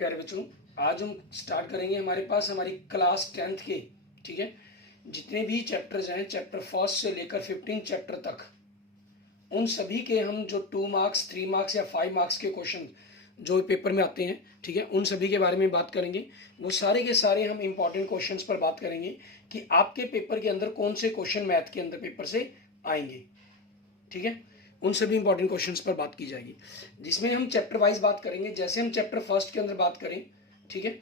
प्यारे बच्चों, आज हम स्टार्ट करेंगे हमारे पास हमारी क्लास 10th के, ठीक है, जितने भी चैप्टर्स हैं, चैप्टर फर्स्ट से लेकर 15 चैप्टर तक, उन सभी के हम जो 2 मार्क्स 3 मार्क्स या 5 मार्क्स के क्वेश्चन जो पेपर में आते हैं, ठीक है, उन सभी के बारे में बात करेंगे। वो सारे के सारे हम इंपॉर्टेंट क्वेश्चंस पर बात करेंगे कि आपके पेपर के अंदर कौन से क्वेश्चन मैथ के अंदर पेपर से आएंगे, ठीक है। उन सभी इंपॉर्टेंट क्वेश्चंस पर बात की जाएगी, जिसमें हम चैप्टर वाइज बात करेंगे। जैसे हम चैप्टर फर्स्ट के अंदर बात करें, ठीक है,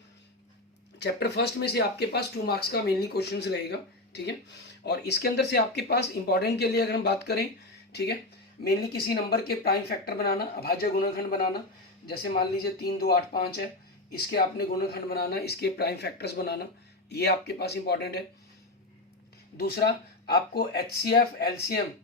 चैप्टर फर्स्ट में से आपके पास 2 मार्क्स का मेनली क्वेश्चंस रहेगा, ठीक है। और इसके अंदर से आपके पास इंपॉर्टेंट के लिए अगर हम बात करें, ठीक है, मेनली किसी नंबर के प्राइम फैक्टर बनाना, अभाज्य गुणनखंड बनाना। जैसे मान लीजिए 3, 2, 8, 5 है, इसके आपने गुणनखंड बनाना, इसके प्राइम फैक्टर्स बनाना, ये आपके पास इंपॉर्टेंट है। दूसरा, आपको HCF, LCM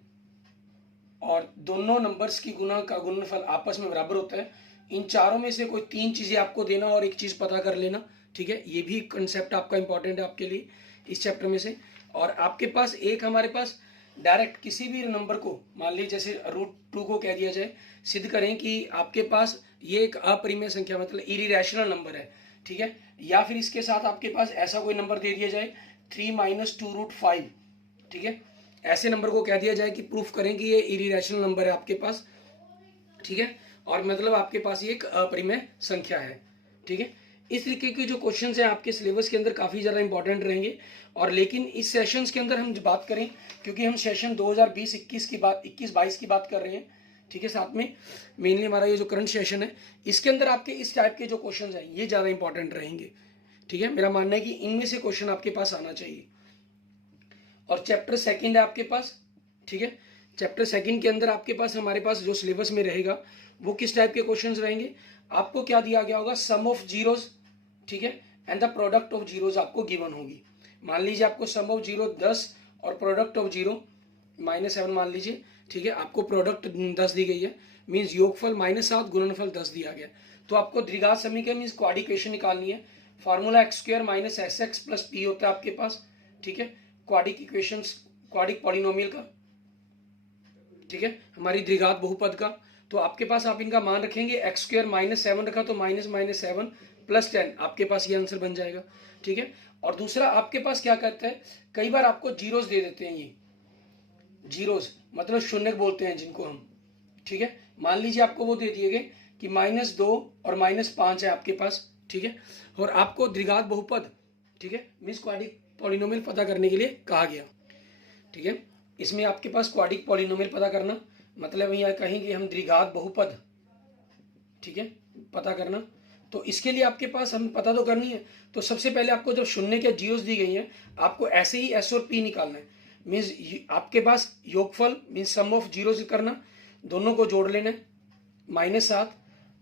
और दोनों नंबर्स की गुना का गुणनफल आपस में बराबर होता है। इन चारों में से कोई 3 चीजें आपको देना और एक चीज पता कर लेना, ठीक है। ये भी कंसेप्ट आपका इंपॉर्टेंट है आपके लिए इस चैप्टर में से। और आपके पास एक हमारे पास डायरेक्ट किसी भी नंबर को, मान लीजिए जैसे √2 को कह दिया जाए, सिद्ध करें कि आपके पास ये एक अपरिमेय संख्या मतलब इरेशनल नंबर है, ठीक है। या फिर इसके साथ आपके पास ऐसा कोई नंबर दे दिया जाए 3 - 2√5, ठीक है, ऐसे नंबर को कह दिया जाए कि प्रूफ करें कि ये इरेशनल नंबर है आपके पास, ठीक है, और मतलब आपके पास ये एक अपरिमेय संख्या है, ठीक है। इस तरीके के जो क्वेश्चंस हैं आपके सिलेबस के अंदर काफ़ी ज़्यादा इंपॉर्टेंट रहेंगे। और लेकिन इस सेशंस के अंदर हम बात करें, क्योंकि हम सेशन 2020-21 की बात 21-22 की बात कर रहे हैं, ठीक है, साथ में मेनली हमारा ये जो करंट सेशन है, इसके अंदर आपके इस टाइप के जो क्वेश्चन हैं ये ज़्यादा इंपॉर्टेंट रहेंगे, ठीक है। मेरा मानना है कि इनमें से क्वेश्चन आपके पास आना चाहिए। और चैप्टर सेकंड है आपके पास, ठीक है, चैप्टर सेकंड के अंदर आपके पास हमारे पास जो सिलेबस में रहेगा वो किस टाइप के क्वेश्चंस रहेंगे। आपको क्या दिया गया होगा, सम ऑफ जीरोज, ठीक है, and the product of zeros आपको गिवन होगी। मान लीजिए आपको सम ऑफ जीरो 10 और प्रोडक्ट ऑफ जीरो -7 मान लीजिए, ठीक है, आपको प्रोडक्ट 10 दी गई है, मीन्स योगफल -7 गुणनफल 10 दिया गया। तो आपको द्विघात समीकरण मीन्स क्वाड्रिकेशन निकालनी है। फॉर्मूला x² - sx + p होता है आपके पास, ठीक है, क्वाड्रिक इक्वेशंस, क्वाड्रिक पॉलिनोमियल का, ठीक है, हमारी द्विघात बहुपद का। तो आपके पास आप इनका मान रखेंगे, x² - 7 रखा तो -7 + 10 आपके पास ये आंसर बन जाएगा, ठीक है। और दूसरा आपके पास क्या करता है, कई बार आपको जीरोस दे देते हैं, ये जीरोस मतलब शून्य बोलते हैं जिनको हम, ठीक है। मान लीजिए आपको वो दे दिए गए कि -2 और -5 है आपके पास, ठीक है, और आपको द्विघात बहुपद, ठीक है, मीन्स क्वाड्रिक पॉलिनोमियल पता करने के लिए कहा गया, ठीक है। इसमें आपके पास क्वाड्रिक पॉलिनोमियल पता करना मतलब यहाँ कहेंगे हम द्विघात बहुपद, ठीक है, पता करना। तो इसके लिए आपके पास हम पता तो करनी है। तो सबसे पहले आपको जब शून्य के जीरोस दी गई हैं, आपको ऐसे ही S और P निकालना है। मीन्स आपके पास योगफल मीन्स सम ऑफ जीरोस करना, दोनों को जोड़ लेना है, -7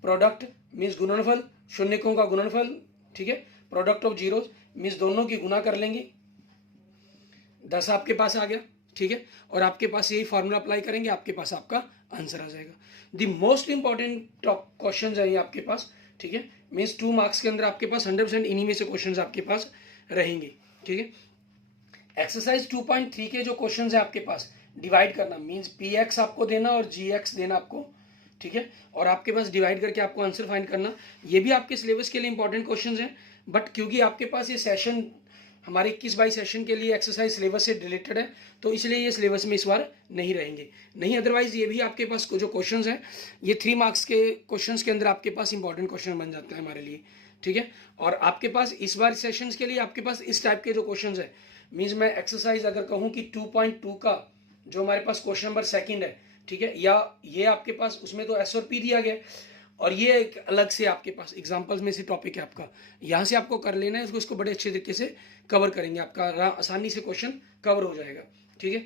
प्रोडक्ट मीन्स गुणनफल, शून्यकों का गुणनफल, ठीक है, प्रोडक्ट ऑफ जीरोस मीन्स दोनों की गुना कर लेंगे, 10 आपके पास आ गया, ठीक है। और आपके पास यही फॉर्मूला अप्लाई करेंगे, आपके पास आपका आंसर आ जाएगा। The most important top question है ये आपके पास, ठीक है, मीन्स 2 मार्क्स के अंदर आपके पास 100% इन्हीं में से क्वेश्चन आपके पास रहेंगे, ठीक है। एक्सरसाइज 2.3 के जो क्वेश्चन है आपके पास, डिवाइड करना मीन्स px आपको देना और gx देना आपको, ठीक है, और आपके पास डिवाइड करके आपको आंसर फाइंड करना। ये भी आपके सिलेबस के लिए इंपॉर्टेंट क्वेश्चंस हैं, बट क्योंकि आपके पास ये सेशन हमारे 21-22 सेशन के लिए एक्सरसाइज सिलेबस से रिलेटेड है, तो इसलिए ये सिलेबस में इस बार नहीं रहेंगे, नहीं अदरवाइज ये भी आपके पास जो क्वेश्चंस हैं ये 3 मार्क्स के क्वेश्चंस के अंदर आपके पास इंपॉर्टेंट क्वेश्चन बन जाते हैं हमारे लिए, ठीक है। और आपके पास इस बार सेशंस के लिए आपके पास इस टाइप के जो क्वेश्चंस है, मीन्स मैं एक्सरसाइज अगर कहूँ कि 2.2 का जो हमारे पास क्वेश्चन नंबर 2 है, ठीक है, या ये आपके पास उसमें तो S और P दिया गया, और ये एक अलग से आपके पास एग्जांपल्स में से टॉपिक है आपका, यहाँ से आपको कर लेना है, इसको बड़े अच्छे तरीके से कवर करेंगे, आपका आसानी से क्वेश्चन कवर हो जाएगा, ठीक है।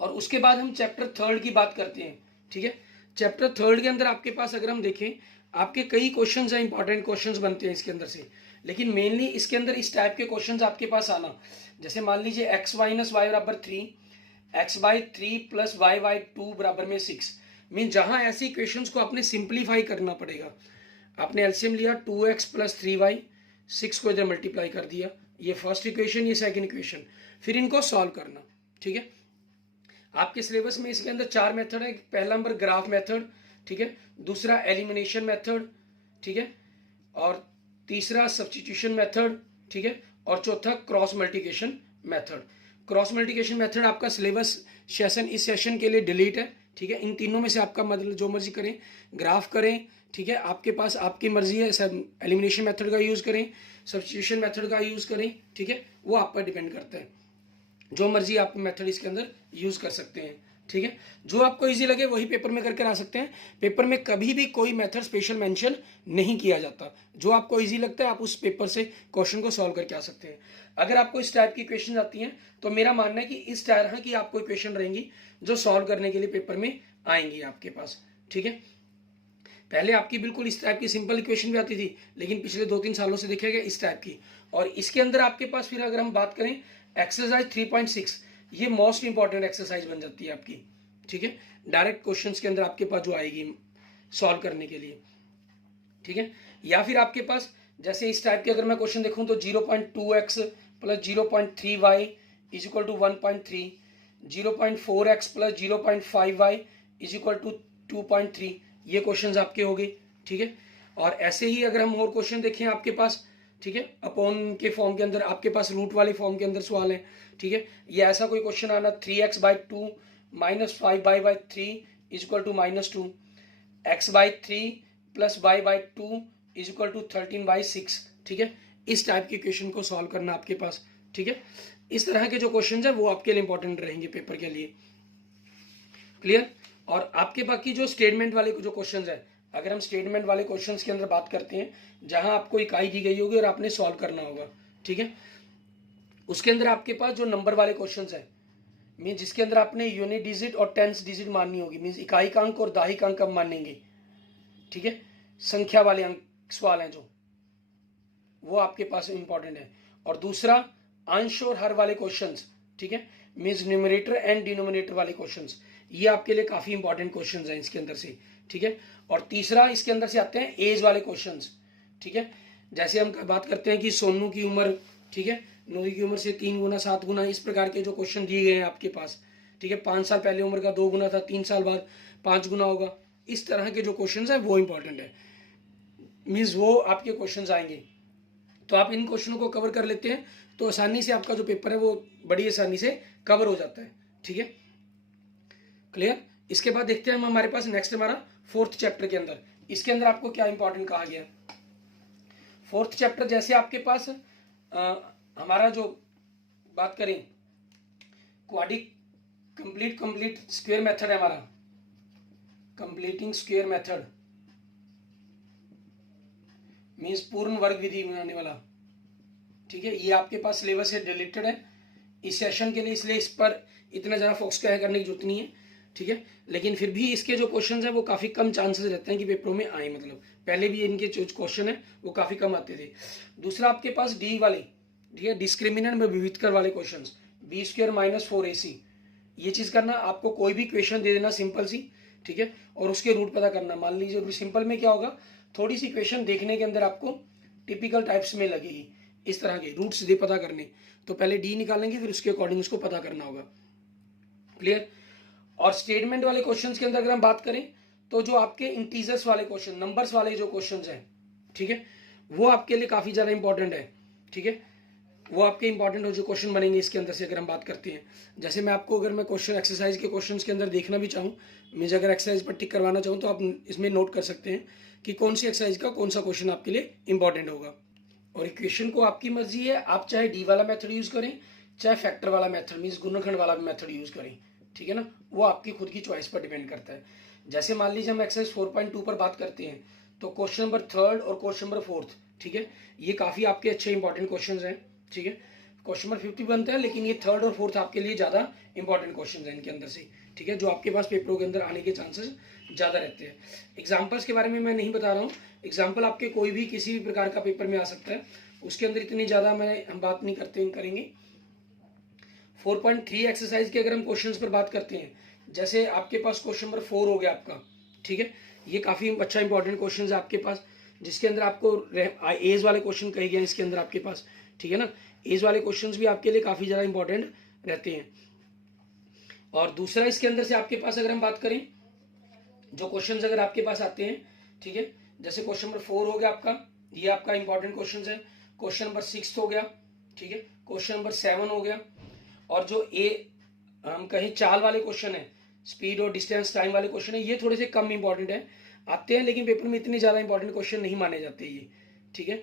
और उसके बाद हम चैप्टर 3 की बात करते हैं, ठीक है। चैप्टर 3 के अंदर आपके पास अगर हम देखें, आपके कई क्वेश्चन हैं, इंपॉर्टेंट क्वेश्चन बनते हैं इसके अंदर से, लेकिन मेनली इसके अंदर इस टाइप के क्वेश्चन आपके पास आना, जैसे मान लीजिए x - y = 3, x/3 + y/2 = 6, mean जहां ऐसी इक्वेशंस को आपने सिंप्लीफाई करना पड़ेगा। आपने एलसीएम लिया 2x + 3y, 6 को इधर मल्टीप्लाई कर दिया, ये फर्स्ट इक्वेशन, ये सेकंड इक्वेशन, फिर इनको सॉल्व करना, ठीक है। आपके सिलेबस में इसके अंदर 4 मेथड है। पहला नंबर ग्राफ मेथड, ठीक है, दूसरा एलिमिनेशन मेथड, ठीक है, और तीसरा सब्स्टिट्यूशन मेथड, ठीक है, और चौथा cross multiplication method. Cross multiplication method आपका सिलेबस सेशन इस सेशन के लिए डिलीट है, ठीक है। इन तीनों में से आपका मतलब जो मर्जी करें, ग्राफ करें, ठीक है, आपके पास आपकी मर्जी है। सब एलिमिनेशन मेथड का यूज़ करें, सब्स्टिट्यूशन मेथड का यूज़ करें, ठीक है, वो आप पर डिपेंड करता है। जो मर्जी आप मेथड इसके अंदर यूज़ कर सकते हैं, ठीक है। जो आपको इजी लगे वही पेपर में करके आ सकते हैं। पेपर में कभी भी कोई मेथड स्पेशल मेंशन नहीं किया जाता। जो आपको इजी लगता है आप उस पेपर से क्वेश्चन को सॉल्व करके आ सकते हैं। अगर आपको इस टाइप की क्वेश्चन आती हैं तो मेरा मानना है कि इस तरह की आपको क्वेश्चन रहेंगी जो सॉल्व करने के लिए पेपर में आएंगी आपके पास, ठीक है। पहले आपकी बिल्कुल इस टाइप की सिंपल इक्वेशन भी आती थी, लेकिन पिछले 2-3 सालों से देखिएगा इस टाइप की। और इसके अंदर आपके पास फिर अगर हम बात करें एक्सरसाइज 3.6, ये मोस्ट इंपॉर्टेंट एक्सरसाइज बन जाती है आपकी, ठीक है। डायरेक्ट क्वेश्चंस के अंदर आपके पास जो आएगी सॉल्व करने के लिए, ठीक है। या फिर आपके पास जैसे इस टाइप के अगर मैं क्वेश्चन देखूं तो 0.2x plus 0.3y is equal to 1.3, 0.4x plus 0.5y is equal to 2.3, ये क्वेश्चंस आपके हो गए, ठीक है। और ऐसे ही अगर हम और क्वेश्चन देखें आपके पास, ठीक है, अपॉन के फॉर्म के अंदर आपके पास रूट वाले फॉर्म के अंदर सवाल है, ठीक है। ये ऐसा कोई क्वेश्चन आना 3x/2 minus 5y/3 is equal to -2, x/3 plus y/2 is equal to 13/6, ठीक है। इस टाइप के क्वेश्चन को सॉल्व करना आपके पास, ठीक है। इस तरह के जो क्वेश्चन है वो आपके लिए इंपॉर्टेंट रहेंगे पेपर के लिए, क्लियर। और आपके बाकी जो स्टेटमेंट वाले जो क्वेश्चंस है, अगर हम स्टेटमेंट वाले क्वेश्चंस के अंदर बात करते हैं जहां आपको इकाई दी गई होगी और आपने सॉल्व करना होगा, ठीक है, उसके अंदर आपके पास जो नंबर वाले क्वेश्चंस है मीन जिसके अंदर आपने यूनिट डिजिट और टेंस डिजिट माननी होगी, मीन इकाई का अंक और दाही का अंक हम मानेंगे, ठीक है, संख्या वाले अंक सवाल हैं जो, वो आपके पास इंपॉर्टेंट है। और दूसरा अंश और हर वाले क्वेश्चंस, ठीक है, मीन्स न्यूमरेटर एंड डिनोमिनेटर वाले क्वेश्चंस, ये आपके लिए काफी इंपॉर्टेंट क्वेश्चंस हैं इसके अंदर से, ठीक है। और तीसरा इसके अंदर से आते हैं एज वाले क्वेश्चंस, ठीक है। जैसे हम बात करते हैं कि सोनू की उम्र, ठीक है, नूरी की उम्र से 3 गुना 7 गुना, इस प्रकार के जो क्वेश्चन दिए गए हैं आपके पास, ठीक है। 5 साल पहले उम्र का 2 गुना था, 3 साल बाद 5 गुना होगा, इस तरह के जो क्वेश्चन है वो इंपॉर्टेंट है, मीन्स वो आपके क्वेश्चन आएंगे। तो आप इन क्वेश्चनों को कवर कर लेते हैं तो आसानी से आपका जो पेपर है वो बड़ी आसानी से कवर हो जाता है, ठीक है, क्लियर। इसके बाद देखते हैं हम हमारे पास नेक्स्ट हमारा 4th चैप्टर के अंदर, इसके अंदर आपको क्या इंपॉर्टेंट कहा गया है। 4th चैप्टर जैसे आपके पास हमारा जो बात करें क्वाड्रिक कंप्लीट स्क्वायर मेथड है हमारा, कंप्लीटिंग स्क्वायर मेथड मीन्स पूर्ण वर्ग विधि बनाने वाला, ठीक है, ये आपके पास सिलेबस से डिलीटेड है इस सेशन के लिए, इसलिए इस पर इतना ज़्यादा फोकस करने की जरूरत नहीं है, ठीक है। लेकिन फिर भी इसके जो क्वेश्चन है वो काफ़ी कम चांसेस रहते हैं कि पेपरों में आए, मतलब पहले भी इनके जो क्वेश्चन है वो काफ़ी कम आते थे। दूसरा आपके पास डी वाले, ठीक है, डिस्क्रिमिनेंट में विविधकर वाले क्वेश्चन, b² - 4ac, ये चीज़ करना, आपको कोई भी क्वेश्चन दे देना सिंपल सी, ठीक है, और उसके रूट पता करना। मान लीजिए सिंपल में क्या होगा, थोड़ी सी क्वेश्चन देखने के अंदर आपको टिपिकल टाइप्स में लगेगी, इस तरह के रूट सीधे पता करने, तो पहले डी निकालेंगे फिर उसके अकॉर्डिंग उसको पता करना होगा, क्लियर। और स्टेटमेंट वाले क्वेश्चंस के अंदर अगर हम बात करें तो जो आपके इंटीजर्स वाले क्वेश्चन, नंबर्स वाले जो क्वेश्चंस हैं, ठीक है, वो आपके लिए काफ़ी ज़्यादा इंपॉर्टेंट है, ठीक है, वो आपके इंपॉर्टेंट जो क्वेश्चन बनेंगे इसके अंदर से अगर हम बात करते हैं। जैसे मैं आपको अगर मैं क्वेश्चन एक्सरसाइज के क्वेश्चन के अंदर देखना भी चाहूँ, मुझे अगर एक्सरसाइज पर टिक करवाना चाहूँ तो आप इसमें नोट कर सकते हैं कि कौन सी एक्सरसाइज का कौन सा क्वेश्चन आपके लिए इंपॉर्टेंट होगा। और इक्वेशन को आपकी मर्जी है, आप चाहे डी वाला मेथड यूज़ करें चाहे फैक्टर वाला मेथड मीन्स गुणनखंड वाला भी मेथड यूज़ करें, ठीक है ना, वो आपकी खुद की चॉइस पर डिपेंड करता है। जैसे मान लीजिए हम एक्सरसाइज 4.2 पर बात करते हैं तो क्वेश्चन नंबर 3 और क्वेश्चन नंबर 4, ठीक है, ये काफ़ी आपके अच्छे इंपॉर्टेंट क्वेश्चन हैं, ठीक है। क्वेश्चन नंबर 50 बनता है लेकिन ये 3rd और 4th आपके लिए ज़्यादा इंपॉर्टेंट क्वेश्चन हैं इनके अंदर से, ठीक है, जो आपके पास पेपरों के अंदर आने के चांसेस ज़्यादा रहते हैं। एग्जाम्पल्स के बारे में मैं नहीं बता रहा हूँ, एग्जाम्पल आपके कोई भी किसी भी प्रकार का पेपर में आ सकता है, उसके अंदर इतनी ज़्यादा हम बात नहीं करेंगे। 4.3 एक्सरसाइज के अगर हम क्वेश्चंस पर बात करते हैं, जैसे आपके पास क्वेश्चन नंबर 4 हो गया आपका, ठीक है, ये काफ़ी अच्छा इंपॉर्टेंट क्वेश्चन है आपके पास, जिसके अंदर आपको एज वाले क्वेश्चन कहे गए हैं इसके अंदर आपके पास, ठीक है ना, एज वाले क्वेश्चंस भी आपके लिए काफ़ी ज़्यादा इंपॉर्टेंट रहते हैं। और दूसरा इसके अंदर से आपके पास अगर हम बात करें जो क्वेश्चन अगर आपके पास आते हैं, ठीक है, जैसे क्वेश्चन नंबर 4 हो गया आपका, ये आपका इंपॉर्टेंट क्वेश्चन है। क्वेश्चन नंबर 6 हो गया, ठीक है। क्वेश्चन नंबर 7 हो गया। और जो हम कहें चाल वाले क्वेश्चन है, स्पीड और डिस्टेंस टाइम वाले क्वेश्चन है, ये थोड़े से कम इंपॉर्टेंट है, आते हैं लेकिन पेपर में इतने ज्यादा इंपॉर्टेंट क्वेश्चन नहीं माने जाते ये, ठीक है।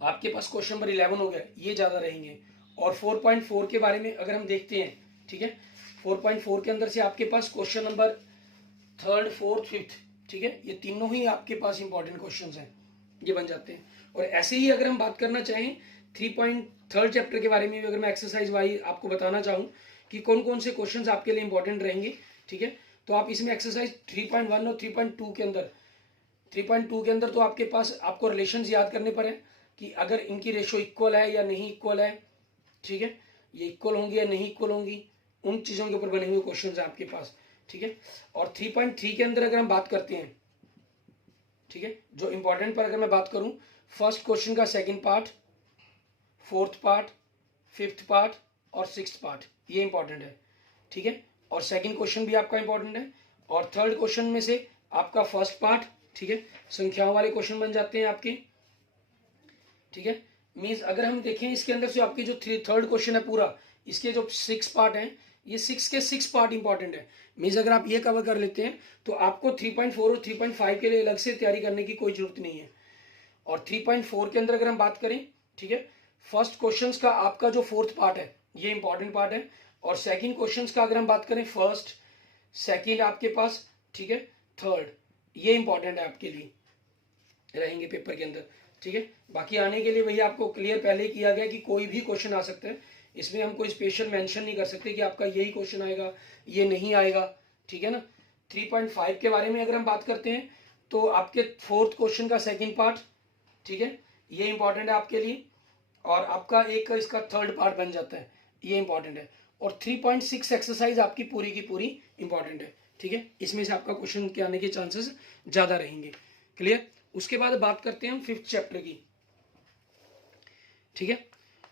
आपके पास क्वेश्चन नंबर 11 हो गया, ये ज्यादा रहेंगे। और 4.4 के बारे में अगर हम देखते हैं, ठीक है, 4.4 के अंदर से आपके पास question number 3rd 4th 5th, ठीक है, ये तीनों ही आपके पास इंपॉर्टेंट क्वेश्चंस हैं, ये बन जाते हैं। और ऐसे ही अगर हम बात करना चाहें 3.3 चैप्टर के बारे में भी, अगर मैं एक्सरसाइज वाइज आपको बताना चाहूँ कि कौन कौन से क्वेश्चंस आपके लिए इंपॉर्टेंट रहेंगे, ठीक है, तो आप इसमें एक्सरसाइज 3.1 और 3.2 के अंदर, 3.2 के अंदर तो आपके पास आपको रिलेशंस याद करने पर है कि अगर इनकी रेशो इक्वल है या नहीं इक्वल है, ठीक है, ये इक्वल होंगी या नहीं इक्वल होंगी, उन चीजों के ऊपर बने हुए क्वेश्चन है आपके पास, ठीक है। और 3.3 के अंदर अगर हम बात करते हैं, ठीक है, जो इंपॉर्टेंट पर अगर मैं बात करूं, फर्स्ट क्वेश्चन का second part, 4th part, 5th part और 6th पार्ट, ये इंपॉर्टेंट है, ठीक है। और सेकंड क्वेश्चन भी आपका इंपॉर्टेंट है। और थर्ड क्वेश्चन में से आपका फर्स्ट पार्ट, ठीक है, संख्याओं वाले क्वेश्चन बन जाते हैं आपके, ठीक है। मीन्स अगर हम देखें इसके अंदर से आपकी जो थर्ड क्वेश्चन है पूरा, इसके जो 6 पार्ट हैं, ये 6 के 6 पार्ट इंपॉर्टेंट है। मीन्स अगर आप ये कवर कर लेते हैं तो आपको 3.4 और 3.5 के लिए अलग से तैयारी करने की कोई जरूरत नहीं है। और 3.4 के अंदर अगर हम बात करें, ठीक है, फर्स्ट क्वेश्चन का आपका जो 4th पार्ट है, ये इंपॉर्टेंट पार्ट है। और सेकंड क्वेश्चन का अगर हम बात करें, फर्स्ट, सेकंड आपके पास, ठीक है, थर्ड, ये इंपॉर्टेंट है आपके लिए, रहेंगे पेपर के अंदर, ठीक है। बाकी आने के लिए भैया आपको क्लियर पहले ही किया गया कि कोई भी क्वेश्चन आ सकता है, इसमें हम कोई स्पेशल मेंशन नहीं कर सकते कि आपका यही क्वेश्चन आएगा, ये नहीं आएगा, ठीक है ना। 3.5 के बारे में अगर हम बात करते हैं तो आपके 4th क्वेश्चन का सेकंड पार्ट, ठीक है, ये इंपॉर्टेंट है आपके लिए। और आपका एक इसका थर्ड पार्ट बन जाता है, ये इंपॉर्टेंट है। और 3.6 एक्सरसाइज आपकी पूरी की पूरी इंपॉर्टेंट है, ठीक है, इसमें से आपका क्वेश्चन के आने के चांसेस ज्यादा रहेंगे। क्लियर। उसके बाद बात करते हैं हम 5th चैप्टर की, ठीक है।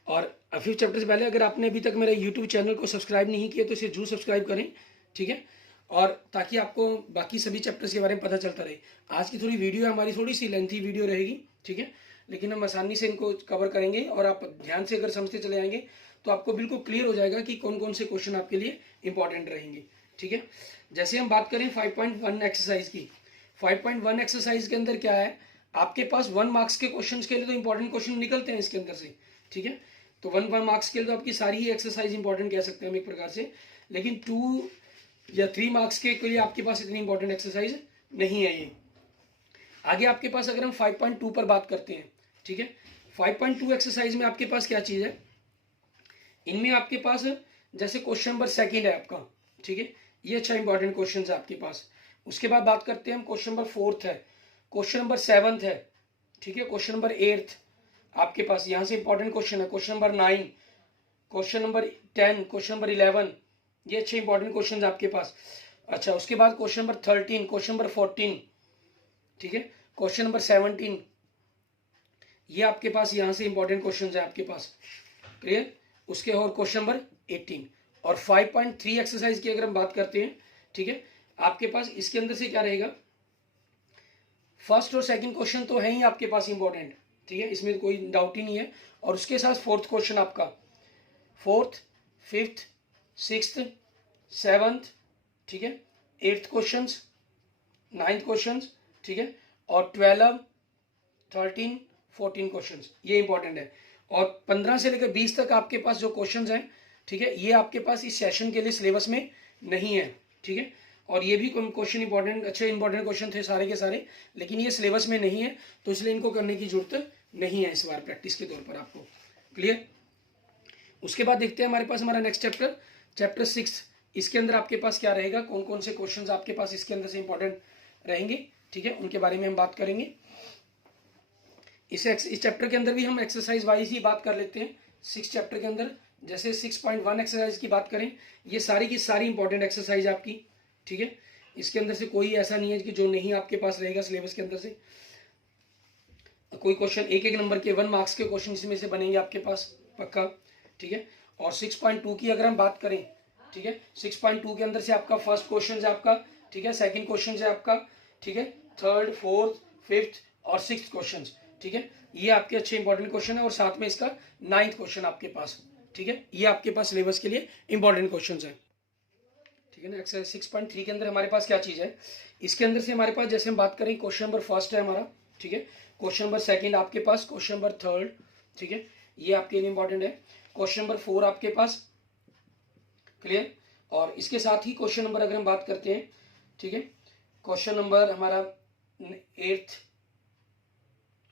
और 5th चैप्टर से पहले अगर आपने अभी तक मेरे यूट्यूब चैनल को सब्सक्राइब नहीं किया तो इसे जरूर सब्सक्राइब करें, ठीक है, और ताकि आपको बाकी सभी चैप्टर्स के बारे में पता चलता रहे। आज की थोड़ी वीडियो हमारी थोड़ी सी लेंथी वीडियो रहेगी, ठीक है, लेकिन हम आसानी से इनको कवर करेंगे और आप ध्यान से अगर समझते चले आएंगे तो आपको बिल्कुल क्लियर हो जाएगा कि कौन कौन से क्वेश्चन आपके लिए इंपॉर्टेंट रहेंगे, ठीक है। जैसे हम बात करें 5.1 एक्सरसाइज की, 5.1 एक्सरसाइज के अंदर क्या है, आपके पास 1 मार्क्स के क्वेश्चन के लिए तो इंपॉर्टेंट क्वेश्चन निकलते हैं इसके अंदर से, ठीक है। तो 1 मार्क्स के लिए तो आपकी सारी ही एक्सरसाइज इंपॉर्टेंट कह सकते हैं हम एक प्रकार से, लेकिन 2 या 3 मार्क्स के लिए आपके पास इतनी इंपॉर्टेंट एक्सरसाइज नहीं है ये। आगे आपके पास अगर हम 5.2 पर बात करते हैं, ठीक है, 5.2 एक्सरसाइज में आपके पास क्या चीज है, इनमें आपके पास जैसे क्वेश्चन नंबर सेकंड है आपका, ठीक है, ये अच्छा इंपॉर्टेंट क्वेश्चन है आपके पास। उसके बाद बात करते हैं हम क्वेश्चन नंबर 4th है, क्वेश्चन नंबर 7th है, ठीक है, क्वेश्चन नंबर 8th आपके पास यहाँ से इंपॉर्टेंट क्वेश्चन है, question number 9, question number 10, question number 11, ये अच्छे इंपॉर्टेंट क्वेश्चन आपके पास। अच्छा, उसके बाद क्वेश्चन नंबर 13, क्वेश्चन नंबर 14, ठीक है, क्वेश्चन नंबर 17, ये आपके पास यहाँ से इंपॉर्टेंट क्वेश्चन है आपके पास। क्लियर। उसके और क्वेश्चन नंबर 18 और 5.3 एक्सरसाइज की अगर हम बात करते हैं, ठीक है, आपके पास इसके अंदर से क्या रहेगा, फर्स्ट और सेकंड क्वेश्चन तो है ही आपके पास इंपॉर्टेंट, ठीक है, इसमें कोई डाउट ही नहीं है। और उसके साथ 4th क्वेश्चन आपका, 4th, 5th, 6th, 7th, ठीक है, 8th क्वेश्चन, 9th क्वेश्चन, ठीक है, और 12, 13, 14 क्वेश्चन, ये इंपॉर्टेंट है। और 15 से लेकर 20 तक आपके पास जो क्वेश्चंस हैं, ठीक है, ये आपके पास इस सेशन के लिए सिलेबस में नहीं है, ठीक है। और ये भी क्वेश्चन इंपॉर्टेंट, अच्छे इंपॉर्टेंट क्वेश्चन थे सारे के सारे, लेकिन ये सिलेबस में नहीं है, तो इसलिए इनको करने की जरूरत नहीं है इस बार प्रैक्टिस के तौर पर आपको। क्लियर। उसके बाद देखते हैं हमारे पास हमारा नेक्स्ट चैप्टर, चैप्टर 6, इसके अंदर आपके पास क्या रहेगा, कौन कौन से क्वेश्चन आपके पास इसके अंदर से इंपॉर्टेंट रहेंगे, ठीक है, उनके बारे में हम बात करेंगे। इस चैप्टर के अंदर भी हम एक्सरसाइज वाइज ही बात कर लेते हैं। 6 चैप्टर के अंदर जैसे 6.1 एक्सरसाइज की बात करें, ये सारी की सारी इंपॉर्टेंट एक्सरसाइज आपकी, ठीक है, इसके अंदर से कोई ऐसा नहीं है कि जो नहीं आपके पास रहेगा सिलेबस के अंदर से। कोई क्वेश्चन एक नंबर के 1 मार्क्स के क्वेश्चन इसमें से बनेंगे आपके पास पक्का, ठीक है। और 6.2 की अगर हम बात करें, ठीक है, 6.2 के अंदर से आपका फर्स्ट क्वेश्चन है आपका, ठीक है, सेकंड क्वेश्चन है आपका, ठीक है, 3rd, 4th, 5th और 6th क्वेश्चन, ठीक है। ये आपके अच्छे इंपॉर्टेंट क्वेश्चन है और साथ में इसका 9th क्वेश्चन आपके पास, ठीक है। ये आपके पास सिलेबस के लिए इंपॉर्टेंट क्वेश्चन है, ठीक है ना। एक्सरसाइज 6.3 के अंदर हमारे पास क्या चीज़ है, इसके अंदर से हमारे पास जैसे हम बात करें क्वेश्चन नंबर फर्स्ट है हमारा, ठीक है। क्वेश्चन नंबर सेकंड आपके पास, क्वेश्चन नंबर थर्ड, ठीक है, ये आपके लिए इंपॉर्टेंट है। क्वेश्चन नंबर 4 आपके पास, क्लियर। और इसके साथ ही क्वेश्चन नंबर अगर हम बात करते हैं, ठीक है, क्वेश्चन नंबर हमारा 8th,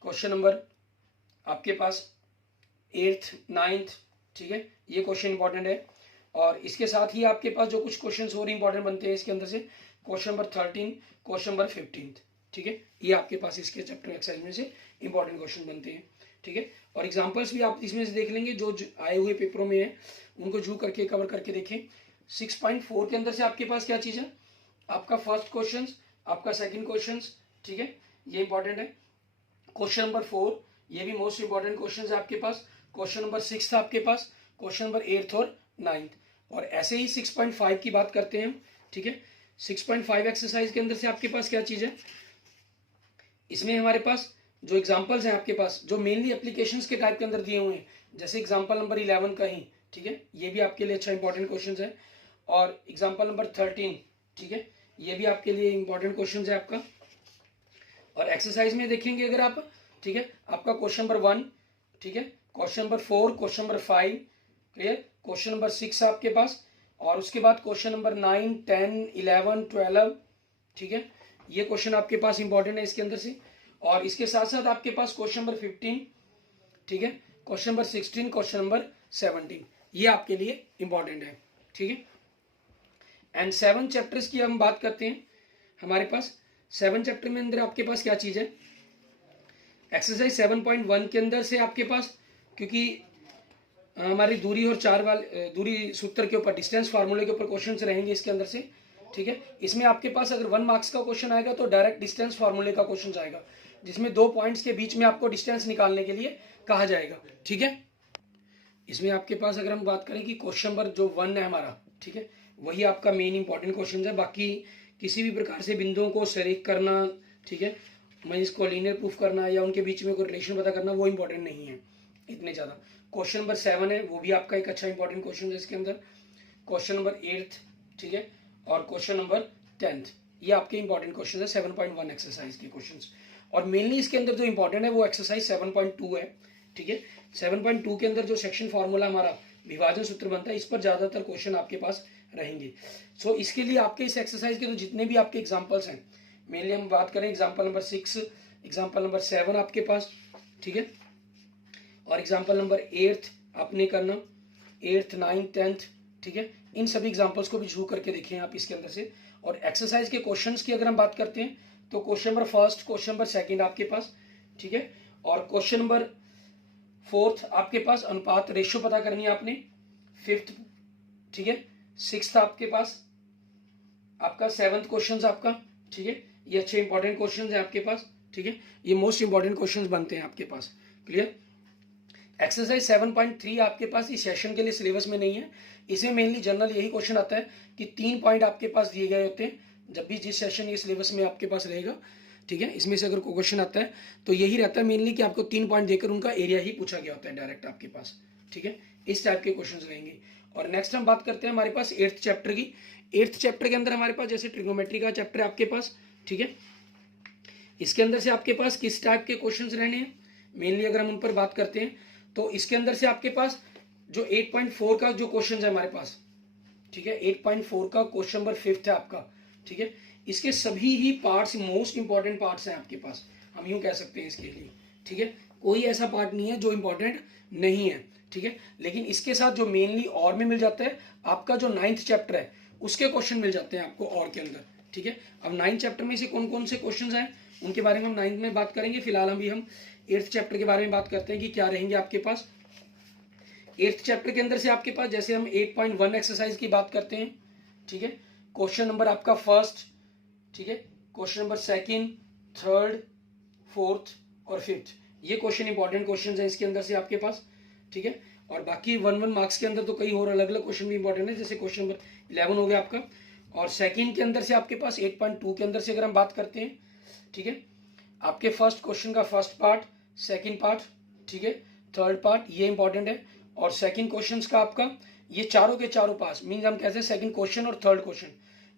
क्वेश्चन नंबर आपके पास 8th 9th, ठीक है, ये क्वेश्चन इंपॉर्टेंट है। और इसके साथ ही आपके पास जो कुछ क्वेश्चंस और इंपॉर्टेंट बनते हैं इसके अंदर से, क्वेश्चन नंबर 13, क्वेश्चन नंबर 15, ठीक है, ये आपके पास इसके चैप्टर एक्सरसाइज में से इंपॉर्टेंट क्वेश्चन बनते हैं, ठीक है। और एग्जांपल्स भी आप इसमें से देख लेंगे जो आए हुए पेपरों में है, उनको जू करके कवर करके देखें। 6.4 के अंदर से आपके पास क्या चीज़ है, आपका फर्स्ट क्वेश्चन, आपका सेकेंड क्वेश्चन, ठीक है, ये इंपॉर्टेंट है। क्वेश्चन नंबर 4 ये भी मोस्ट इंपॉर्टेंट क्वेश्चन है आपके पास। क्वेश्चन नंबर 6 था आपके पास, क्वेश्चन नंबर 8th और 9th। और ऐसे ही 6.5 की बात करते हैं हम, ठीक है। 6.5 एक्सरसाइज के अंदर से आपके पास क्या चीज़ है, इसमें हमारे पास जो एग्जांपल्स हैं आपके पास, जो मेनली एप्लीकेशंस के टाइप के अंदर दिए हुए हैं, जैसे एग्जांपल नंबर 11 का ही, ठीक है, ये भी आपके लिए अच्छा इंपॉर्टेंट क्वेश्चन है। और एग्जांपल नंबर 13, ठीक है, ये भी आपके लिए इंपॉर्टेंट क्वेश्चन है आपका। और एक्सरसाइज में देखेंगे अगर आप, ठीक है, आपका क्वेश्चन नंबर 1, ठीक है, question number 4, question number 5, clear, question number 6 आपके पास, और उसके बाद क्वेश्चन नंबर 9, 10, 11, 12, ठीक है, ये क्वेश्चन आपके पास इंपॉर्टेंट है इसके अंदर से। और इसके साथ साथ आपके पास क्वेश्चन नंबर 15, ठीक है, क्वेश्चन नंबर 16, क्वेश्चन नंबर 17, ये आपके लिए इंपॉर्टेंट है, ठीक है। एंड 7 चैप्टर्स की हम बात करते हैं, हमारे पास 7 चैप्टर में अंदर आपके पास क्या चीज़ है, एक्सरसाइज 7.1 के अंदर से आपके पास, क्योंकि हमारी दूरी और चार वाले दूरी सूत्र के ऊपर, डिस्टेंस फार्मूले के ऊपर क्वेश्चंस रहेंगे इसके अंदर से, ठीक है। इसमें आपके पास अगर 1 मार्क्स का क्वेश्चन आएगा तो डायरेक्ट डिस्टेंस फार्मूले का क्वेश्चन आएगा, जिसमें 2 पॉइंट्स के बीच में आपको डिस्टेंस निकालने के लिए कहा जाएगा, ठीक है। इसमें आपके पास अगर हम बात करें कि क्वेश्चन नंबर जो 1 है हमारा, ठीक है, वही आपका मेन इंपॉर्टेंट क्वेश्चन है। बाकी किसी भी प्रकार से बिंदुओं को सरेख करना, ठीक है, मैं इसको लीनियर प्रूफ करना या उनके बीच में कोई रिलेशन पता करना, वो इंपॉर्टेंट नहीं है इतने ज़्यादा। क्वेश्चन नंबर 7 है, वो भी आपका एक अच्छा इंपॉर्टेंट क्वेश्चन है इसके अंदर। क्वेश्चन नंबर 8, ठीक है, और क्वेश्चन नंबर 10, ये आपके इंपॉर्टेंट क्वेश्चन है 7.1 एक्सरसाइज के क्वेश्चन। और मेनली इसके अंदर जो इंपॉर्टेंट है वो एक्सरसाइज 7.2 है, ठीक है। 7.2 के अंदर जो सेक्शन फार्मूला हमारा विभाजन सूत्र बनता है, इस पर ज़्यादातर क्वेश्चन आपके पास रहेंगे। सो इसके लिए आपके इस एक्सरसाइज के तो जितने भी आपके एग्जाम्पल्स हैं, मेनली हम बात करें एग्जाम्पल नंबर 6, एग्जाम्पल नंबर 7 आपके पास, ठीक है, और एग्जाम्पल नंबर 8 आपने करना, 8th 9th 10th, ठीक है, इन सभी एग्जाम्पल्स को भी झू करके देखें आप इसके अंदर से। और एक्सरसाइज के क्वेश्चंस की अगर हम बात करते हैं तो क्वेश्चन नंबर 1, क्वेश्चन नंबर 2 आपके पास, ठीक है, और क्वेश्चन नंबर 4 आपके पास अनुपात रेशियो पता करनी है आपने, 5th, ठीक है, 6th आपके पास आपका 7th क्वेश्चन आपका, ठीक है, ये अच्छे इंपॉर्टेंट क्वेश्चन है आपके पास, ठीक है, ये मोस्ट इंपॉर्टेंट क्वेश्चन बनते हैं आपके पास, क्लियर। एक्सरसाइज 7.3 आपके पास इस सेशन के लिए सिलेबस में नहीं है। इसमें मेनली जनरल यही क्वेश्चन आता है कि 3 पॉइंट आपके पास दिए गए होते हैं जब भी जिस सेशन ये सिलेबस में आपके पास रहेगा, ठीक है। इसमें से अगर कोई क्वेश्चन आता है तो यही रहता है मेनली कि आपको 3 पॉइंट देकर उनका एरिया ही पूछा गया होता है डायरेक्ट आपके पास, ठीक है, इस टाइप के क्वेश्चन रहेंगे। और नेक्स्ट हम बात करते हैं हमारे पास 8th चैप्टर की। 8th चैप्टर के अंदर हमारे पास जैसे ट्रिग्नोमेट्री का चैप्टर है आपके पास, ठीक है, इसके अंदर से आपके पास किस टाइप के क्वेश्चन रहने हैं, मेनली अगर हम उन पर बात करते हैं तो इसके अंदर से आपके पास जो 8.4 का जो क्वेश्चन है हमारे पास, ठीक है, 8.4 का क्वेश्चन नंबर 5th है आपका, ठीक है, इसके सभी ही पार्ट्स मोस्ट इंपॉर्टेंट पार्ट्स हैं आपके पास, हम यूं कह सकते हैं इसके लिए, ठीक है, कोई ऐसा पार्ट नहीं है जो इंपॉर्टेंट नहीं है, ठीक है। लेकिन इसके साथ जो मेनली और में मिल जाता है आपका जो 9th चैप्टर है उसके क्वेश्चन मिल जाते हैं आपको और के अंदर, ठीक है। अब 9th चैप्टर में से कौन कौन से क्वेश्चन हैं उनके बारे में हम 9th में बात करेंगे। फिलहाल अभी हम 8th चैप्टर के बारे में बात करते हैं कि क्या रहेंगे आपके पास। 8th चैप्टर के अंदर से आपके पास जैसे हम 8.1 एक्सरसाइज की बात करते हैं, ठीक है, क्वेश्चन नंबर आपका 1st, ठीक है, question number 2nd, 3rd, 4th और 5th, ये क्वेश्चन इंपॉर्टेंट क्वेश्चन है इसके अंदर से आपके पास, ठीक है। और बाकी 1 मार्क्स के अंदर तो कई और अलग अलग क्वेश्चन भी इंपॉर्टेंट है, जैसे क्वेश्चन नंबर 11 हो गया आपका। और सेकंड के अंदर से आपके पास 8.2 के अंदर से अगर हम बात करते हैं, ठीक है, आपके फर्स्ट क्वेश्चन का फर्स्ट पार्ट, सेकंड पार्ट, ठीक है, थर्ड पार्ट, ये इंपॉर्टेंट है। और सेकंड क्वेश्चन का आपका ये चारों के चारों पास मीन्स हम कहते हैं सेकंड क्वेश्चन और थर्ड क्वेश्चन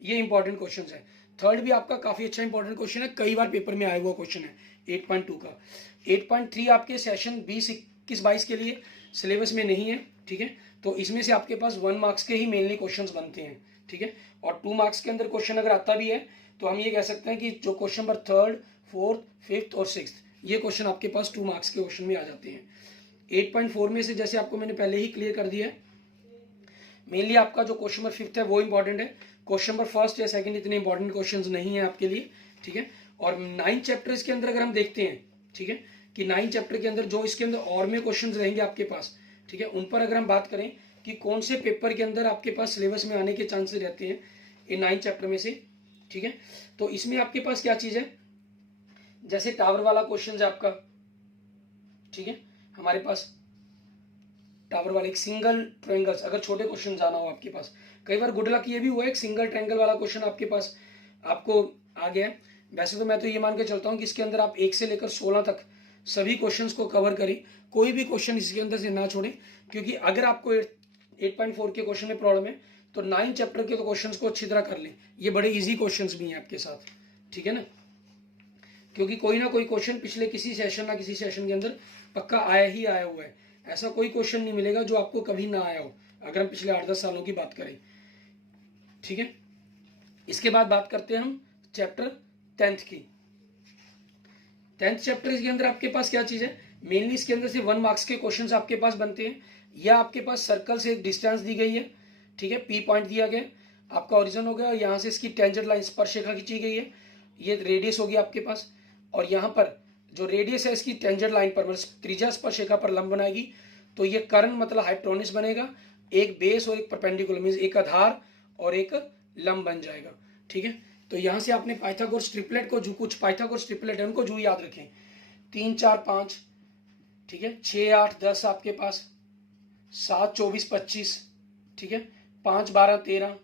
ये इंपॉर्टेंट क्वेश्चन है। थर्ड भी आपका काफी अच्छा इंपॉर्टेंट क्वेश्चन है, कई बार पेपर में आया हुआ क्वेश्चन है 8.2 का। 8.3 आपके सेशन 20-21-22 के लिए सिलेबस में नहीं है, ठीक है, तो इसमें से आपके पास 1 मार्क्स के ही मेनली क्वेश्चंस बनते हैं, ठीक है। और 2 मार्क्स के अंदर क्वेश्चन अगर आता भी है तो हम ये कह सकते हैं कि जो question number 3rd, 4th, 5th और 6th ये क्वेश्चन आपके पास 2 मार्क्स के क्वेश्चन में आ जाते हैं। 8.4 में से जैसे आपको मैंने पहले ही क्लियर कर दिया है, मेनली आपका जो क्वेश्चन नंबर 5th है वो इंपॉर्टेंट है। क्वेश्चन नंबर 1st या 2nd इतने इंपॉर्टेंट क्वेश्चन नहीं है आपके लिए, ठीक है। और 9 चैप्टर्स के अंदर अगर हम देखते हैं, ठीक है, कि 9 चैप्टर के अंदर जो इसके अंदर और में क्वेश्चन रहेंगे आपके पास, ठीक है, उन पर अगर हम बात करें कि कौन से पेपर के अंदर आपके पास सिलेबस में आने के चांसेस रहते हैं इन 9 चैप्टर में से, ठीक है, तो इसमें आपके पास क्या चीज है, जैसे टावर वाला क्वेश्चन है आपका, ठीक है, हमारे पास टावर वाले एक सिंगल ट्रायंगल्स, अगर छोटे क्वेश्चन जाना हो आपके पास, कई बार गुड लक ये भी हुआ है एक सिंगल ट्रायंगल वाला क्वेश्चन आपके पास आपको आ गया है। वैसे तो मैं तो ये मान के चलता हूँ कि इसके अंदर आप 1 से लेकर 16 तक सभी क्वेश्चंस को कवर करें, कोई भी क्वेश्चन इसके अंदर से ना छोड़ें, क्योंकि अगर आपको 8.4 के क्वेश्चन में प्रॉब्लम है तो 9 चैप्टर के तो क्वेश्चंस को अच्छी तरह कर लें, ये बड़े इजी क्वेश्चंस भी हैं आपके साथ, ठीक है ना, क्योंकि कोई ना कोई क्वेश्चन पिछले किसी सेशन ना किसी सेशन के अंदर पक्का आया ही आया हुआ है। ऐसा कोई क्वेश्चन नहीं मिलेगा जो आपको कभी ना आया हो, अगर हम पिछले 8-10 सालों की बात करें, ठीक है। इसके बाद बात करते हैं हम चैप्टर 10th की। 10th चैप्टर के अंदर आपके पास क्या चीज है, मेनली इसके अंदर से 1 मार्क्स के क्वेश्चंस आपके पास बनते हैं, या आपके पास सर्कल से डिस्टेंस दी गई है, ठीक है, P पॉइंट दिया गया, आपका ओरिजिन हो गया, और यहाँ से इसकी टेंजेंट लाइन स्पर्शरेखा खींची गई है, ये रेडियस होगी आपके पास, और यहाँ पर जो रेडियस है इसकी टेंजेंट लाइन पर मतलब त्रिज्या स्पर्शरेखा पर लंब बनाएगी, तो ये कर्ण मतलब हाइपोटेन्यूज बनेगा, एक बेस और एक परपेंडिकुलर मींस एक आधार और एक लंब बन जाएगा, ठीक है। तो यहाँ से आपने पाइथागोरस ट्रिपलेट को, जो कुछ पाइथागोरस ट्रिपलेट है उनको जो याद रखें, 3, 4, 5, ठीक है, 6, 8, 10 आपके पास, 7, 24, 25, ठीक है, 5, 12, 13,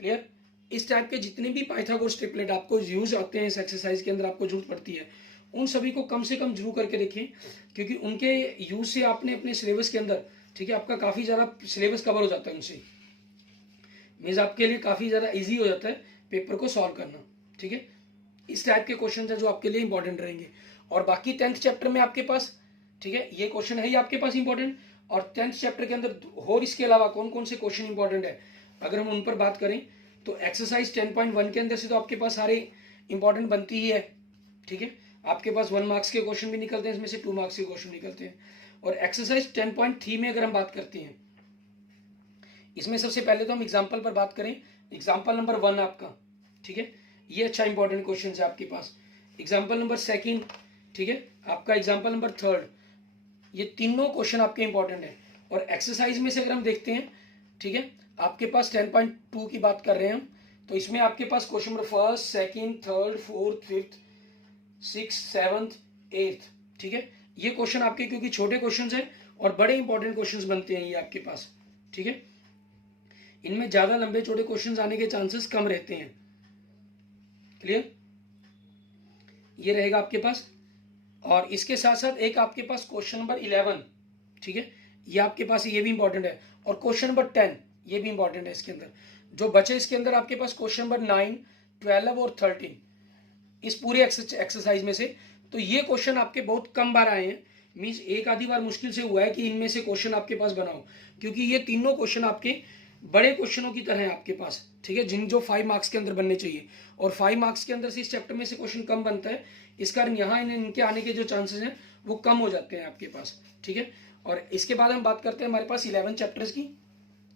क्लियर। इस टाइप के जितने भी पाइथागोरस ट्रिपलेट आपको यूज आते हैं इस एक्सरसाइज के अंदर आपको जरूरत पड़ती है, उन सभी को कम से कम जरूर करके देखें, क्योंकि उनके यूज से आपने अपने सिलेबस के अंदर, ठीक है, आपका काफी ज्यादा सिलेबस कवर हो जाता है उनसे, मीन्स आपके लिए काफी ज्यादा इजी हो जाता है पेपर को सॉल्व करना, ठीक है। इस टाइप के क्वेश्चन है जो आपके लिए इंपॉर्टेंट रहेंगे। और बाकी 10th चैप्टर में आपके पास, ठीक है, ये क्वेश्चन है ही आपके पास इंपॉर्टेंट, और 10th चैप्टर के अंदर और इसके अलावा कौन कौन से क्वेश्चन इंपॉर्टेंट है अगर हम उन पर बात करें तो एक्सरसाइज 10.1 के अंदर से तो आपके पास सारे इंपॉर्टेंट बनती ही है, ठीक है, आपके पास 1 मार्क्स के क्वेश्चन भी निकलते हैं, इसमें से 2 मार्क्स के क्वेश्चन निकलते हैं। और एक्सरसाइज 10.3 में अगर हम बात करते हैं, इसमें सबसे पहले तो हम एग्जाम्पल पर बात करें, एग्जाम्पल नंबर 1 आपका, ठीक है, ये अच्छा इंपॉर्टेंट क्वेश्चन है आपके पास, एग्जाम्पल नंबर 2, ठीक है, आपका एग्जाम्पल नंबर 3, ये तीनों क्वेश्चन आपके इंपॉर्टेंट है। और एक्सरसाइज में से अगर हम देखते हैं, ठीक है, आपके पास 10.2 की बात कर रहे हैं हम, तो इसमें आपके पास question number 1st, 2nd, 3rd, 4th, 5th, 6th, 7th, 8th, ठीक है, ये क्वेश्चन आपके क्योंकि छोटे क्वेश्चन हैं और बड़े इंपॉर्टेंट क्वेश्चन बनते हैं ये आपके पास, ठीक है, इनमें ज्यादा लंबे चौड़े क्वेश्चन आने के चांसेस कम रहते हैं, क्लियर, ये रहेगा आपके पास। और इसके साथ साथ एक आपके पास क्वेश्चन नंबर 11, ठीक है, ये आपके पास ये भी इंपॉर्टेंट है, और क्वेश्चन नंबर 10 ये भी इंपॉर्टेंट है। इसके अंदर जो बचे इसके अंदर आपके पास क्वेश्चन नंबर 9, 12 और 13 इस पूरे एक्सरसाइज में से, तो ये क्वेश्चन आपके बहुत कम बार आए हैं, मीन्स एक आधी बार मुश्किल से हुआ है कि इनमें से क्वेश्चन आपके पास बना हो, क्योंकि ये तीनों क्वेश्चन आपके बड़े क्वेश्चनों की तरह है आपके पास, ठीक है, जिन जो 5 मार्क्स के अंदर बनने चाहिए, और 5 मार्क्स के अंदर से इस चैप्टर में से क्वेश्चन कम बनता है, इस कारण यहाँ इनके आने के जो चांसेस हैं वो कम हो जाते हैं आपके पास, ठीक है। और इसके बाद हम बात करते हैं हमारे पास 11 चैप्टर्स की,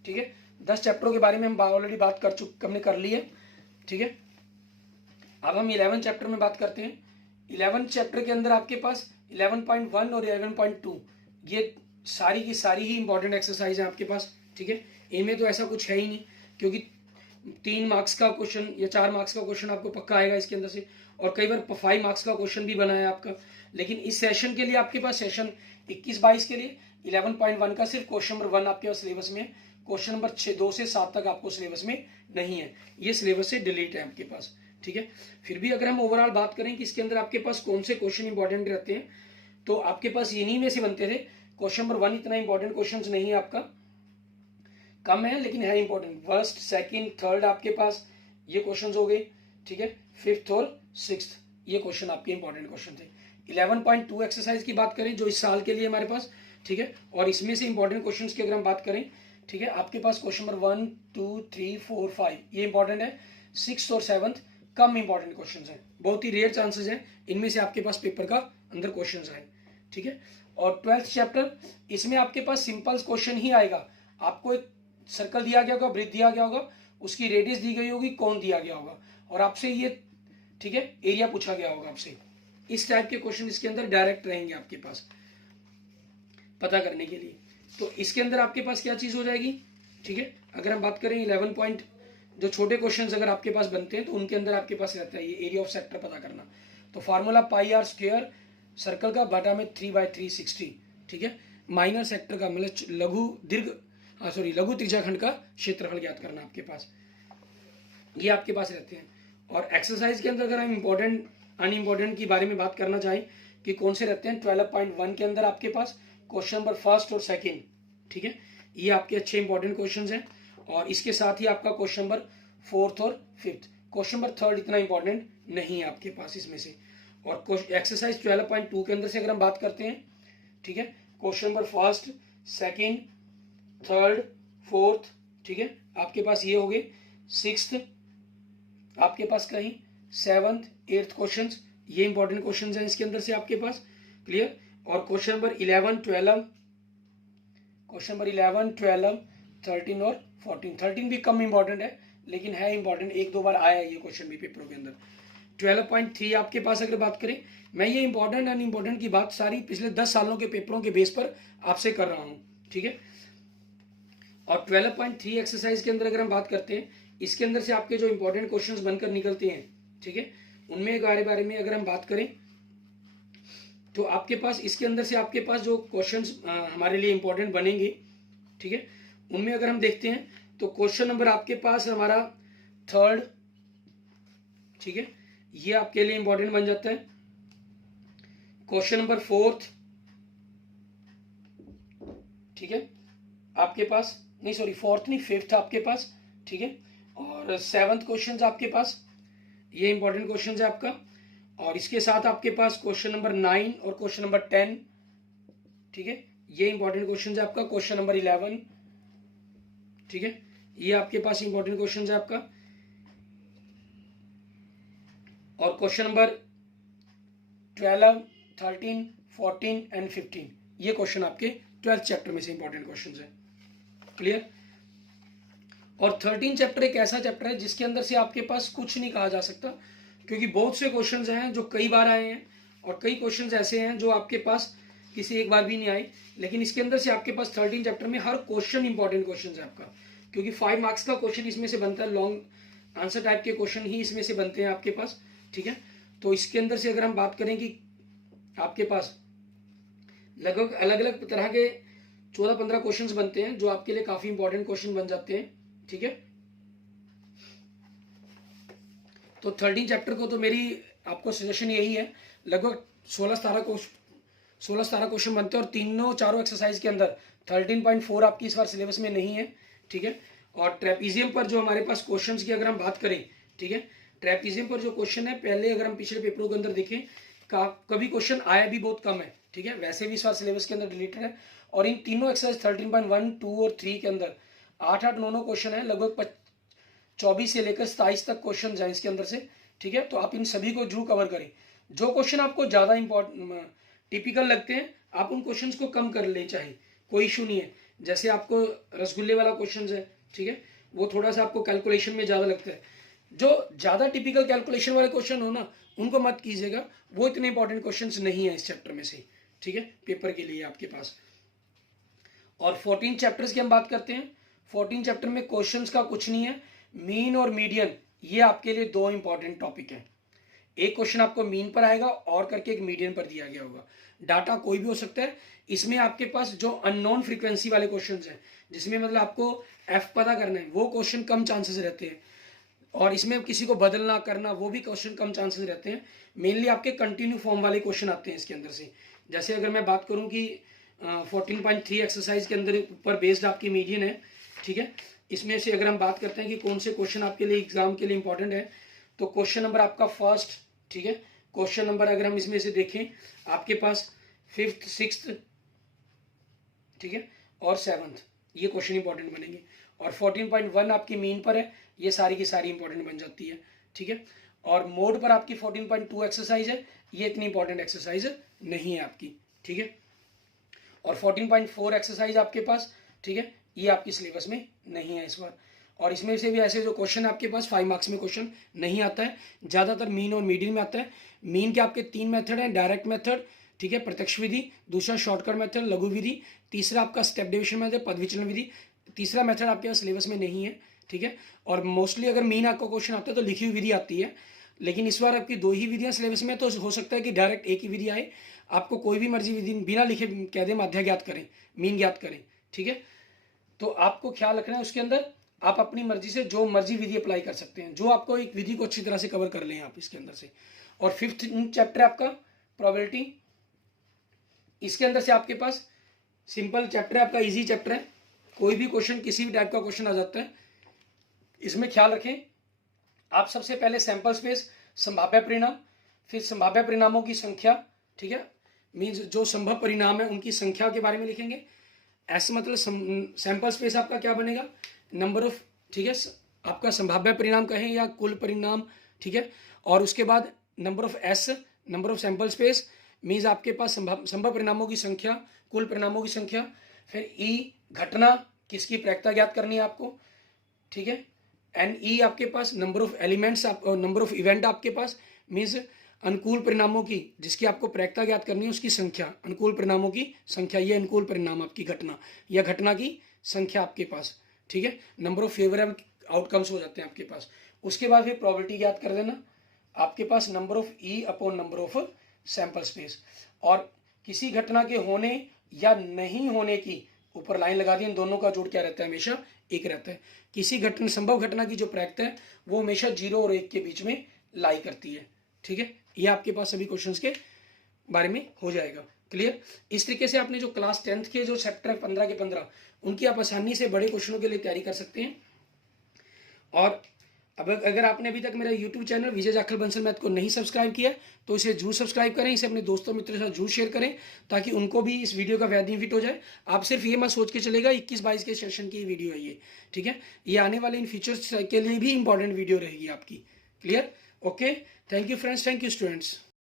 ठीक है, 10 चैप्टरों के बारे में हम ऑलरेडी बात हमने कर ली है, ठीक है। अब हम 11 चैप्टर में बात करते हैं। 11 चैप्टर के अंदर आपके पास 11.1 और 11.2 ये सारी की सारी ही इंपॉर्टेंट एक्सरसाइज है आपके पास, ठीक है, इनमें तो ऐसा कुछ है ही नहीं, क्योंकि 3 मार्क्स का क्वेश्चन या 4 मार्क्स का क्वेश्चन आपको पक्का आएगा इसके अंदर से, और कई बार 5 मार्क्स का क्वेश्चन भी बना है आपका। लेकिन इस सेशन के लिए आपके पास सेशन 21-22 के लिए 11.1 का सिर्फ क्वेश्चन नंबर 1 आपके पास सिलेबस में, क्वेश्चन नंबर 2 से 7 तक आपको सिलेबस में नहीं है, ये सिलेबस से डिलीट है आपके पास, ठीक है। फिर भी अगर हम ओवरऑल बात करें कि इसके अंदर आपके पास कौन से क्वेश्चन इंपॉर्टेंट रहते हैं, तो आपके पास इन्हीं में से बनते थे। क्वेश्चन नंबर 1 इतना इंपॉर्टेंट क्वेश्चन नहीं है आपका, कम है लेकिन है इंपॉर्टेंट। फर्स्ट, सेकंड, थर्ड आपके पास ये क्वेश्चंस हो गए, ठीक है। फिफ्थ और सिक्स्थ ये क्वेश्चन आपके इंपॉर्टेंट क्वेश्चन थे। 11.2 एक्सरसाइज की बात करें जो इस साल के लिए हमारे पास, ठीक है, और इसमें से इंपॉर्टेंट क्वेश्चंस की अगर हम बात करें, ठीक है, आपके पास क्वेश्चन नंबर 1, 2, 3, 4, 5 ये इंपॉर्टेंट है। 6th और 7th कम इंपॉर्टेंट क्वेश्चंस हैं, बहुत ही रेयर चांसेस हैं इनमें से आपके पास पेपर का अंदर क्वेश्चंस आए, ठीक है। और 12th चैप्टर, इसमें आपके पास सिंपल क्वेश्चन ही आएगा। आपको एक सर्कल दिया गया होगा, वृत्त दिया गया होगा, उसकी रेडियस दी गई होगी, कौन दिया गया होगा, और आपसे ये, ठीक है, एरिया पूछा गया होगा आपसे। इस टाइप के क्वेश्चन इसके अंदर डायरेक्ट रहेंगे आपके पास पता करने के लिए। तो इसके अंदर आपके पास क्या चीज हो जाएगी, ठीक है। अगर हम बात करें 11 पॉइंट जो छोटे क्वेश्चंस अगर आपके पास बनते हैं तो उनके अंदर आपके पास रहता है ये एरिया ऑफ सेक्टर पता करना। तो formula pi r square circle का बटा में 3/360, ठीक है। माइनर सेक्टर का मतलब लघु त्रिज्याखंड का क्षेत्रफल ज्ञात करना आपके पास, ये आपके पास रहते हैं। और एक्सरसाइज के अंदर अगर हम इंपॉर्टेंट अनइम्पॉर्टेंट की बारे में बात करना चाहें कि कौन से रहते हैं, 12.1 के अंदर आपके पास क्वेश्चन नंबर फर्स्ट और सेकंड, ठीक है, ये आपके अच्छे इंपॉर्टेंट क्वेश्चंस हैं। और इसके साथ ही आपका क्वेश्चन नंबर 4th और 5th, क्वेश्चन नंबर 3rd इतना इंपॉर्टेंट नहीं है आपके पास इसमें से। और एक्सरसाइज 12.2 के अंदर से अगर हम बात करते हैं, ठीक है, question number first, second, 3rd, 4th, ठीक है, आपके पास ये हो गए। 6th आपके पास कहीं, 7th, 8th क्वेश्चंस ये इंपॉर्टेंट क्वेश्चंस हैं इसके अंदर से आपके पास, क्लियर। और क्वेश्चन नंबर 11, 12, 13 और 14, 13 भी कम इंपॉर्टेंट है लेकिन है इंपॉर्टेंट, 1-2 बार आया है ये क्वेश्चन भी पेपरों के अंदर। 12.3 आपके पास अगर बात करें, मैं ये इंपॉर्टेंट अनइम्पॉर्टेंट की बात सारी पिछले 10 सालों के पेपरों के बेस पर आपसे कर रहा हूँ, ठीक है। और 12.3 एक्सरसाइज के अंदर अगर हम बात करते हैं, इसके अंदर से आपके जो इंपॉर्टेंट क्वेश्चंस बनकर निकलते हैं, ठीक है, उनमें बारे में अगर हम बात करें तो आपके पास इसके अंदर से आपके पास जो क्वेश्चंस हमारे लिए इंपॉर्टेंट बनेंगे, ठीक है, उनमें अगर हम देखते हैं तो क्वेश्चन नंबर आपके पास हमारा 3rd, ठीक है, ये आपके लिए इंपॉर्टेंट बन जाता है। क्वेश्चन नंबर 4th, ठीक है, आपके पास नहीं, सॉरी 4th नहीं, 5th आपके पास, ठीक है। और 7th क्वेश्चन आपके पास, ये इंपॉर्टेंट क्वेश्चन है आपका। और इसके साथ आपके पास क्वेश्चन नंबर 9 और क्वेश्चन नंबर 10, ठीक है, ये इंपॉर्टेंट क्वेश्चन है आपका। क्वेश्चन नंबर 11, ठीक है, ये आपके पास इंपॉर्टेंट क्वेश्चन है आपका। और क्वेश्चन नंबर 12, 13, 14 एंड 15 ये क्वेश्चन आपके 12th चैप्टर में से इंपॉर्टेंट क्वेश्चन है, क्लियर। और 13 चैप्टर एक ऐसा चैप्टर है जिसके अंदर से आपके पास कुछ नहीं कहा जा सकता, क्योंकि बहुत से क्वेश्चंस हैं जो कई बार आए हैं और कई क्वेश्चंस ऐसे हैं जो आपके पास किसी एक बार भी नहीं आए। लेकिन इसके अंदर से आपके पास 13 चैप्टर में हर क्वेश्चन इंपॉर्टेंट क्वेश्चन है आपका, क्योंकि 5 मार्क्स का क्वेश्चन इसमें से बनता है, लॉन्ग आंसर टाइप के क्वेश्चन ही इसमें से बनते हैं आपके पास, ठीक है। तो इसके अंदर से अगर हम बात करें कि आपके पास लगभग अलग अलग तरह के 14-15 क्वेश्चंस बनते हैं जो आपके लिए काफी इंपॉर्टेंट क्वेश्चन बन जाते हैं, ठीक है। तो 13 चैप्टर को तो मेरी आपको सजेशन यही है, लगभग 16-17 क्वेश्चन बनते हैं और तीनों चारों एक्सरसाइज के अंदर 13.4 आपकी इस बार सिलेबस में नहीं है, ठीक है। और ट्रेपीजियम पर जो हमारे पास क्वेश्चंस की अगर हम बात करें, ठीक है, ट्रेपीजियम पर जो क्वेश्चन है, पहले अगर हम पिछले पेपरों के अंदर देखें कभी क्वेश्चन आया भी बहुत कम है, ठीक है, वैसे भी इस बार सिलेबस के अंदर डिलीटेड है। और इन तीनों एक्सरसाइज 13.1, 2 और 3 के अंदर 8-8, 9 क्वेश्चन है, लगभग 24 से लेकर 27 तक क्वेश्चन हैं इसके अंदर से, ठीक है। तो आप इन सभी को जरूर कवर करें। जो क्वेश्चन आपको ज्यादा इंपॉर्टेंट टिपिकल लगते हैं आप उन क्वेश्चंस को कम कर ले, चाहे कोई इशू नहीं है। जैसे आपको रसगुल्ले वाला क्वेश्चन है, ठीक है, वो थोड़ा सा आपको कैलकुलेशन में ज्यादा लगता है। जो ज्यादा टिपिकल कैलकुलेशन वाले क्वेश्चन हो ना, उनको मत कीजिएगा, वो इतने इंपॉर्टेंट क्वेश्चन नहीं है इस चैप्टर में से, ठीक है, पेपर के लिए आपके पास। और 14 चैप्टर्स की हम बात करते हैं। 14 चैप्टर में क्वेश्चंस का कुछ नहीं है, मीन और मीडियन ये आपके लिए 2 इंपॉर्टेंट टॉपिक हैं। एक क्वेश्चन आपको मीन पर आएगा और करके एक मीडियन पर दिया गया होगा, डाटा कोई भी हो सकता है। इसमें आपके पास जो अननोन फ्रीक्वेंसी वाले क्वेश्चंस हैं, जिसमें मतलब आपको एफ पता करना है, वो क्वेश्चन कम चांसेस रहते हैं। और इसमें किसी को बदलना करना वो भी क्वेश्चन कम चांसेस रहते हैं। मेनली आपके कंटिन्यू फॉर्म वाले क्वेश्चन आते हैं इसके अंदर से। जैसे अगर मैं बात करूं कि 14.3 एक्सरसाइज के अंदर ऊपर बेस्ड आपकी मीडियन है, ठीक है। इसमें से अगर हम बात करते हैं कि कौन से क्वेश्चन आपके लिए एग्जाम के लिए इंपॉर्टेंट है, तो क्वेश्चन नंबर आपका फर्स्ट, ठीक है, क्वेश्चन नंबर अगर हम इसमें से देखें आपके पास 5th 6th, ठीक है, और 7th, ये क्वेश्चन इंपॉर्टेंट बनेंगे। और 14.1 आपकी मीन पर है, ये सारी की सारी इंपॉर्टेंट बन जाती है, ठीक है। और मोड पर आपकी 14.2 एक्सरसाइज है, ये इतनी इंपॉर्टेंट एक्सरसाइज नहीं है आपकी, ठीक है। और 14.4 एक्सरसाइज आपके पास, ठीक है, ये आपकी सिलेबस में नहीं है इस बार। और इसमें से भी ऐसे जो क्वेश्चन आपके पास 5 मार्क्स में क्वेश्चन नहीं आता है, ज़्यादातर मीन और मीडियन में आता है। मीन के आपके 3 मेथड हैं, डायरेक्ट मेथड, ठीक है, प्रत्यक्ष विधि, दूसरा शॉर्टकट मेथड लघु विधि, तीसरा आपका स्टेप डिविजन मेथड पद विचलन विधि। तीसरा मेथड आपके पास सिलेबस में नहीं है, ठीक है। और मोस्टली अगर मीन आपका क्वेश्चन आता है तो लिखी हुई विधि आती है, लेकिन इस बार आपकी 2 ही विधियां सिलेबस में, तो हो सकता है कि डायरेक्ट एक ही विधि आए। आपको कोई भी मर्जी विधि बिना लिखे कह दे माध्य ज्ञात करें, मीन ज्ञात करें, ठीक है। तो आपको ख्याल रखना है उसके अंदर, आप अपनी मर्जी से जो मर्जी विधि अप्लाई कर सकते हैं, जो आपको एक विधि को अच्छी तरह से कवर कर लें आप इसके अंदर से। और 5th चैप्टर आपका प्रोबेबिलिटी, इसके अंदर से आपके पास सिंपल चैप्टर है आपका, इजी चैप्टर है, कोई भी क्वेश्चन किसी भी टाइप का क्वेश्चन आ जाता है। इसमें ख्याल रखें आप सबसे पहले सैंपल स्पेस, संभाव्य परिणाम, फिर संभाव्य परिणामों की संख्या, ठीक है, मीन्स जो संभव परिणाम है उनकी संख्या के बारे में लिखेंगे। ऐसा मतलब सैंपल स्पेस आपका क्या बनेगा, नंबर ऑफ, ठीक है, आपका संभाव्य परिणाम कहें या कुल परिणाम, ठीक है। और उसके बाद number of S, number of sample space, means आपके पास संभव परिणामों की संख्या, कुल परिणामों की संख्या। फिर ई, घटना किसकी प्रायिकता ज्ञात करनी है आपको, ठीक है। एन ई आपके पास number of elements, number of event आपके पास, मीन्स अनुकूल परिणामों की जिसकी आपको प्रायिकता ज्ञात करनी है उसकी संख्या, अनुकूल परिणामों की संख्या, ये अनुकूल परिणाम आपकी घटना या घटना की संख्या आपके पास, ठीक है। नंबर ऑफ फेवरेबल आउटकम्स हो जाते हैं आपके पास। उसके बाद फिर प्रोबेबिलिटी ज्ञात कर देना आपके पास, number of E upon number of sample space. और किसी घटना के होने या नहीं होने की ऊपर लाइन लगा दी, इन दोनों का जोड़ क्या रहता है, हमेशा 1 रहता है। किसी घटना, संभव घटना की जो प्रायिकता है वो हमेशा 0 और 1 के बीच में लाई करती है, ठीक है। ये आपके पास सभी क्वेश्चंस के बारे में हो जाएगा क्लियर। इस तरीके से आपने जो क्लास 10th के जो चैप्टर 15 के 15 उनकी आप आसानी से बड़े क्वेश्चनों के लिए तैयारी कर सकते हैं। और अब अगर आपने अभी तक मेरा यूट्यूब चैनल विजय जाखल बंसल मैथ को नहीं सब्सक्राइब किया तो इसे जरूर सब्सक्राइब करें, इसे अपने दोस्तों मित्रों के साथ जरूर शेयर करें ताकि उनको भी इस वीडियो का बेनिफिट हो जाए। आप सिर्फ ये मत सोच के चलेगा 21-22 के सेशन की वीडियो है ये, ठीक है। ये आने वाले इन फ्यूचर्स के लिए भी इंपॉर्टेंट वीडियो रहेगी आपकी, clear. Okay, thank you friends, thank you students.